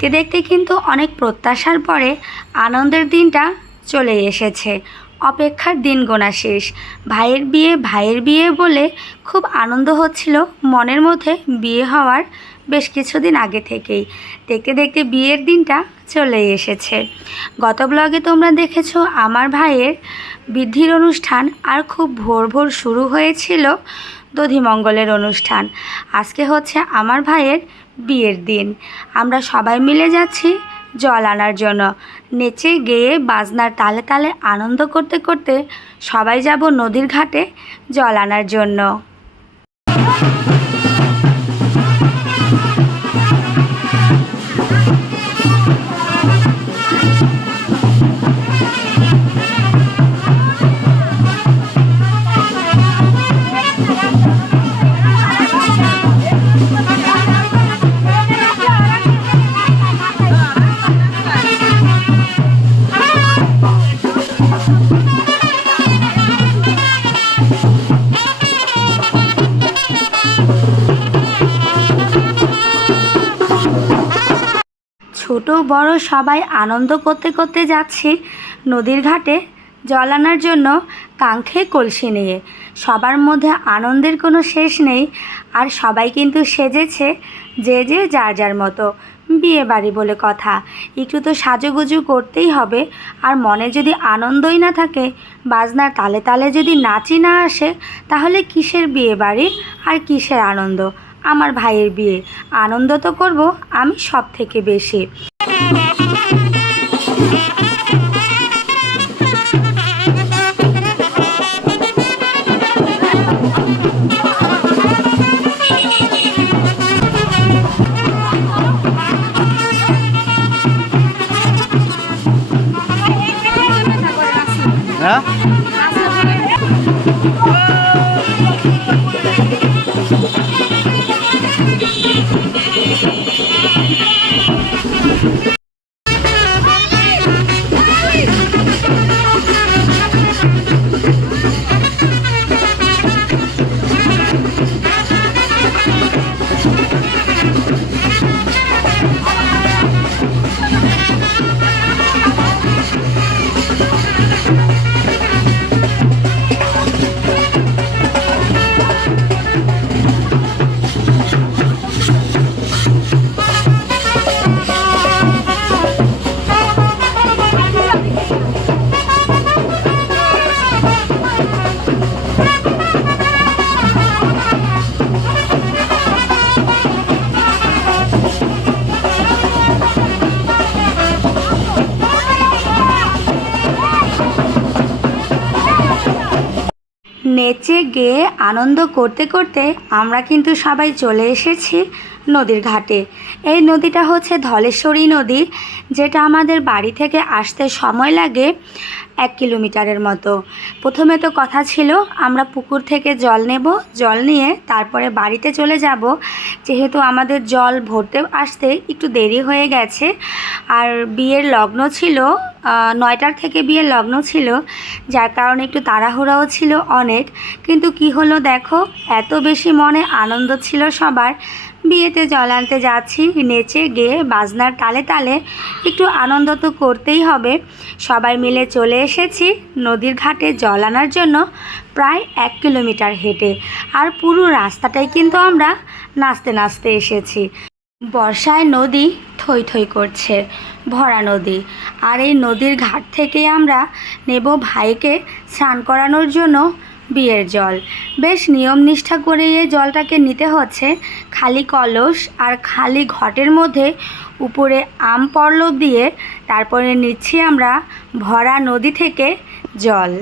দেখতে দেখতে কিন্তু অনেক প্রত্যাশার পরে আনন্দের দিনটা চলে এসেছে। অপেক্ষার দিন গোনা শেষ। ভাইয়ের বিয়ে বলে খুব আনন্দ হচ্ছিল মনের মধ্যে, বিয়ে হওয়ার বেশ কিছুদিন আগে থেকেই। দেখতে দেখতে বিয়ের দিনটা চলে এসেছে। গত ব্লগে তোমরা দেখেছো আমার ভাইয়ের বৃদ্ধির অনুষ্ঠান, আর খুব ভোর ভোর শুরু হয়েছিল দধিমঙ্গলের অনুষ্ঠান। আজকে হচ্ছে আমার ভাইয়ের বিয়ের দিন। আমরা সবাই মিলে যাচ্ছি জল আনার জন্য। নেচে গেয়ে বাজনার তালে তালে আনন্দ করতে করতে সবাই যাব নদীর ঘাটে জল আনার জন্য। ছোট বড় সবাই আনন্দ করতে করতে যাচ্ছি নদীর ঘাটে জল আনার জন্য কাঙ্ক্ষে কলসি নিয়ে। সবার মধ্যে আনন্দের কোনো শেষ নেই। আর সবাই কিন্তু সেজেছে যে যার যার মতো। বিয়ে বাড়ি বলে কথা, একটু তো সাজুগুজু করতেই হবে। আর মনে যদি আনন্দই না থাকে, বাজনার তালে তালে যদি নাচই না আসে, তাহলে কিসের বিয়ে বাড়ি আর কিসের আনন্দ? আমার ভাইয়ের বিয়ে, আনন্দ তো করব আমি সব থেকে বেশি। হ্যাঁ নেচে গেয়ে আনন্দ করতে করতে আমরা কিন্তু সবাই চলে এসেছি নদীর ঘাটে। এই নদীটা হচ্ছে ধলেশ্বরী নদী, যেটা আমাদের বাড়ি থেকে আসতে সময় লাগে 1 কিলোমিটারের মতো। প্রথমে তো কথা ছিল আমরা পুকুর থেকে জল নেব, জল নিয়ে তারপরে বাড়িতে চলে যাব। যেহেতু আমাদের জল ভরতে আসতে একটু দেরি হয়ে গেছে, আর বিয়ের লগ্ন ছিল 9টার থেকে বিয়ের লগ্ন ছিল, যার কারণে একটু তাড়াহুড়াও ছিল অনেক। কিন্তু কি হলো দেখো, এত বেশি মনে আনন্দ ছিল সবার। বিয়েতে জল আনতে যাচ্ছি, নেচে গেয়ে বাজনার তালে তালে একটু আনন্দ তো করতেই হবে। সবাই মিলে চলে এসেছি নদীর ঘাটে জল আনার জন্য, প্রায় 1 কিলোমিটার হেঁটে। আর পুরো রাস্তাটাই কিন্তু আমরা নাচতে নাচতে এসেছি। বর্ষায় নদী থই থই করছে, ভরা নদী। আর এই নদীর ঘাট থেকে আমরা নেব ভাইকে স্নান করানোর জন্য বিয়ের জল। বেশ নিয়ম নিষ্ঠা করে এই জলটাকে নিতে হচ্ছে। খালি কলস আর খালি ঘটের মধ্যে উপরে আম পল্লব দিয়ে তারপরে নিচ্ছি আমরা ভরা নদী থেকে জল।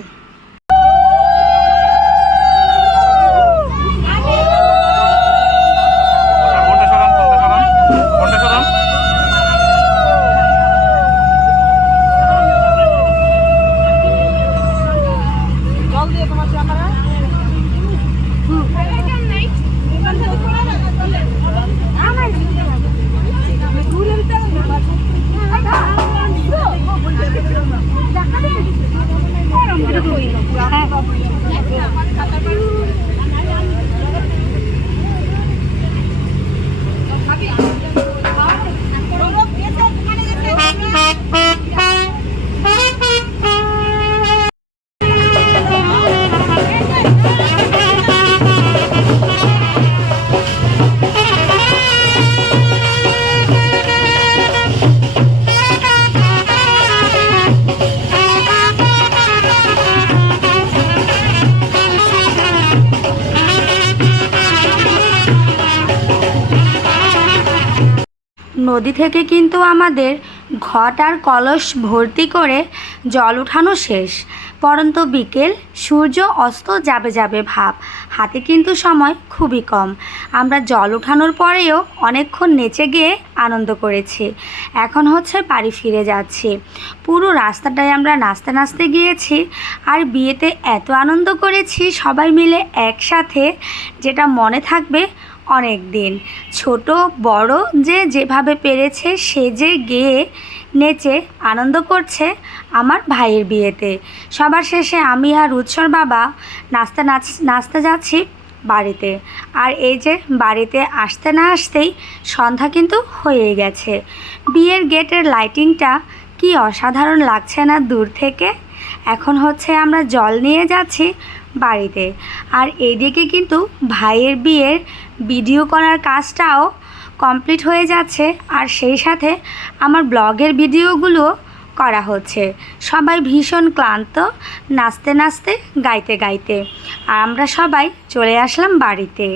নদী থেকে কিন্তু আমাদের ঘট আর কলস ভর্তি করে জল উঠানো শেষ। পরন্ত বিকেল, সূর্য অস্ত যাবে যাবে ভাব, হাতে কিন্তু সময় খুবই কম। আমরা জল উঠানোর পরেও অনেকক্ষণ নেচে গিয়ে আনন্দ করেছি। এখন হচ্ছে বাড়ি ফিরে যাচ্ছি। পুরো রাস্তাটায় আমরা নাচতে নাচতে গিয়েছি, আর বিয়েতে এত আনন্দ করেছি সবাই মিলে একসাথে, যেটা মনে থাকবে অনেক দিন। ছোট বড় যে যেভাবে পেরেছে সেজে গেয়ে নেচে আনন্দ করছে আমার ভাইয়ের বিয়েতে। সবার শেষে আমি আর উৎসর বাবা নাচতে যাচ্ছি বাড়িতে। আর এই যে বাড়িতে আসতে না আসতেই সন্ধ্যা কিন্তু হয়ে গেছে। বিয়ের গেটের লাইটিংটা কি অসাধারণ লাগছে না দূর থেকে। এখন হচ্ছে আমরা জল নিয়ে যাচ্ছি বাড়িতে। আর এইদিকে কিন্তু ভাইয়ের বিয়ের ভিডিও করার কাজটাও কমপ্লিট হয়ে যাচ্ছে, আর সেই সাথে আমার ব্লগের ভিডিওগুলো করা হচ্ছে। সবাই ভীষণ ক্লান্ত, নাচতে নাচতে গাইতে গাইতে। আর আমরা সবাই চলে আসলাম বাড়িতে।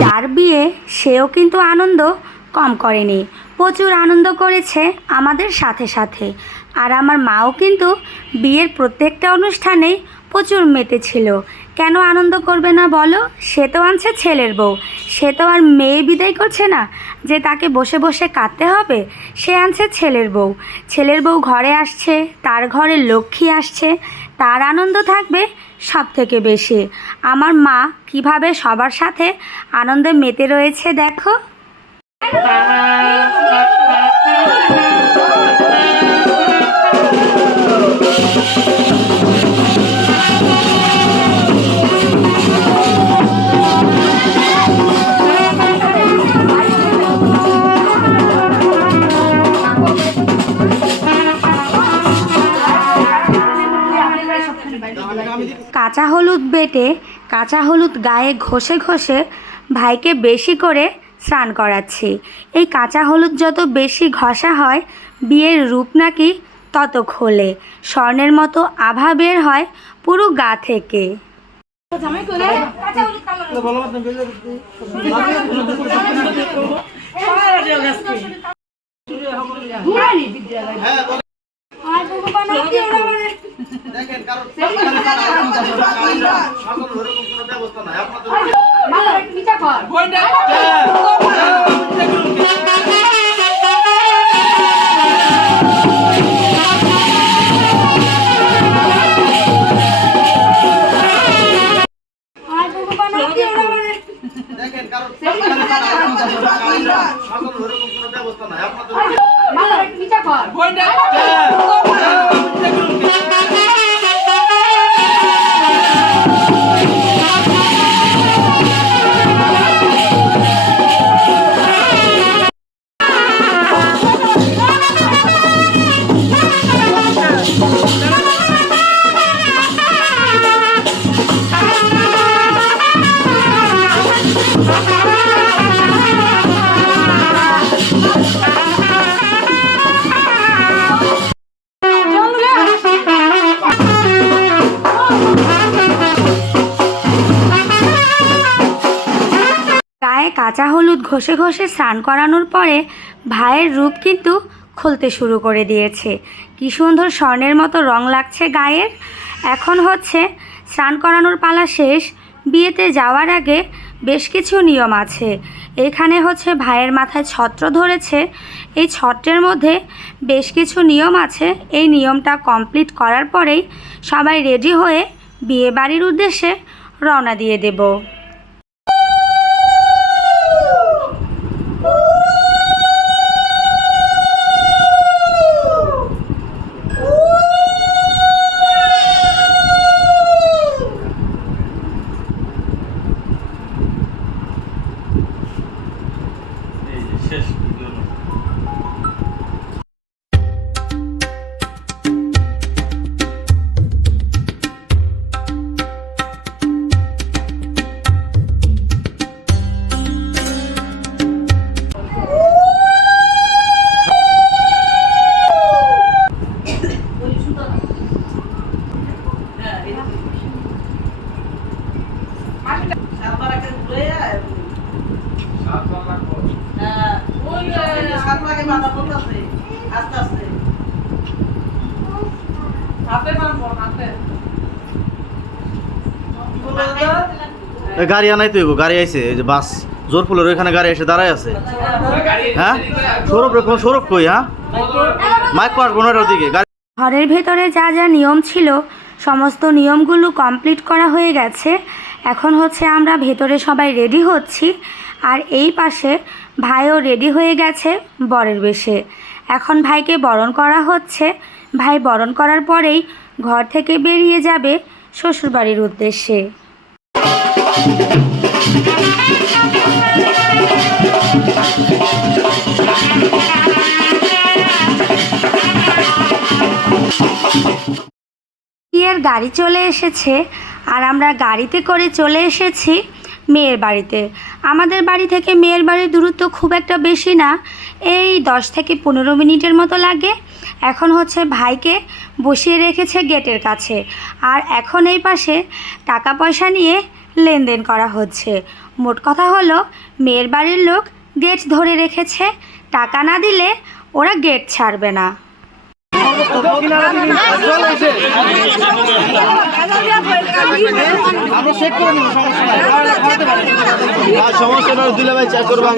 যার বিয়ে সেও কিন্তু আনন্দ কম করেনি, প্রচুর আনন্দ করেছে আমাদের সাথে সাথে। আর আমার মাও কিন্তু বিয়ের প্রত্যেকটা অনুষ্ঠানেই প্রচুর মেতেছিল। কেন আনন্দ করবে না বলো? সে তো আনছে ছেলের বউ, সে তো আর মেয়ে বিদায় করছে না যে তাকে বসে বসে কাঁদতে হবে। সে আনছে ছেলের বউ। ছেলের বউ ঘরে আসছে, তার ঘরে লক্ষ্মী আসছে, তার আনন্দ থাকবে সব থেকে বেশি। আমার মা কিভাবে সবার সাথে আনন্দে মেতে রয়েছে দেখো। কাঁচা হলুদ বেটে কাঁচা হলুদ গায়ে ঘষে ঘষে ভাইকে বেশি করে স্নান করাচ্ছি। এই কাঁচা হলুদ যত বেশি ঘষা হয় বিয়ের রূপ নাকি তত খোলে, স্বর্ণের মতো আভা বের হয় পুরো গা থেকে। দেখেন কারণ ব্যবস্থা নাই দেখেন কারণ ব্যবস্থা নাই আপনাদের কাঁচা হলুদ ঘষে ঘষে স্নান করানোর পরে ভাইয়ের রূপ কিন্তু খুলতে শুরু করে দিয়েছে। কী সুন্দর স্বর্ণের মতো রং লাগছে গায়ের। এখন হচ্ছে স্নান করানোর পালা শেষ। বিয়েতে যাওয়ার আগে বেশ কিছু নিয়ম আছে। এখানে হচ্ছে ভাইয়ের মাথায় ছত্র ধরেছে। এই ছত্রের মধ্যে বেশ কিছু নিয়ম আছে। এই নিয়মটা কমপ্লিট করার পরেই সবাই রেডি হয়ে বিয়ে বাড়ির উদ্দেশ্যে রওনা দিয়ে দেব। শেষ ভিডিও। গাড়ি আনাই তো গাড়ি আইছে, এই যে বাস জোরপুলের ওইখানে গাড়ি এসে দাঁড়ায় আছে। হ্যাঁ সৌরভ রেখো, সৌরভ কই? হ্যাঁ মাইক পাস বোনের ওদিকে গাড়ি। ঘরের ভেতরে যা যা নিয়ম ছিল সমস্ত নিয়মগুলো কমপ্লিট করা হয়ে গেছে। এখন হচ্ছে আমরা ভেতরে সবাই রেডি হচ্ছি, আর এই পাশে ভাইও রেডি হয়ে গেছে বরের বেশে। এখন ভাইকে বরণ করা হচ্ছে। ভাই বরণ করার পরেই ঘর থেকে বেরিয়ে যাবে শ্বশুরবাড়ির উদ্দেশ্যে। বিয়ের গাড়ি চলে এসেছে, আর আমরা গাড়িতে করে চলে এসেছি মেয়ের বাড়িতে। আমাদের বাড়ি থেকে মেয়ের বাড়ির দূরত্ব খুব একটা বেশি না, এই 10 থেকে 15 মিনিটের মতো লাগে। এখন হচ্ছে ভাইকে বসিয়ে রেখেছে গেটের কাছে, আর এখন এই পাশে টাকা পয়সা নিয়ে লেনদেন করা হচ্ছে। মোট কথা হলো মেয়ের বাড়ির লোক গেট ধরে রেখেছে, টাকা না দিলে ওরা গেট ছাড়বে না। সমস্যা না, দিলে ভাই চেক করবো।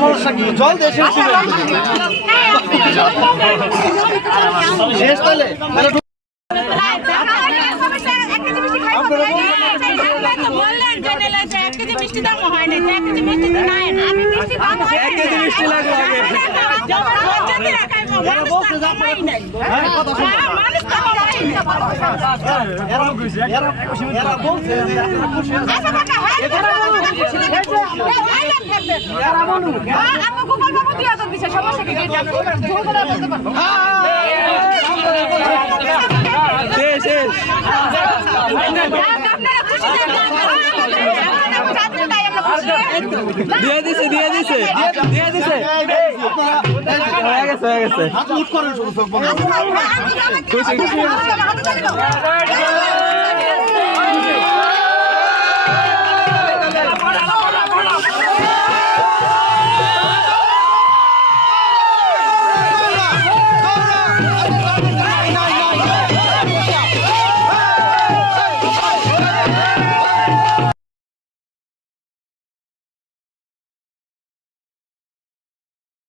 সমস্যা কি? জল দেশে শেষ তাহলে দিয়ে দিছে দিয়ে দিছে দিয়ে দিছে হয়ে গেছে হয়ে গেছে।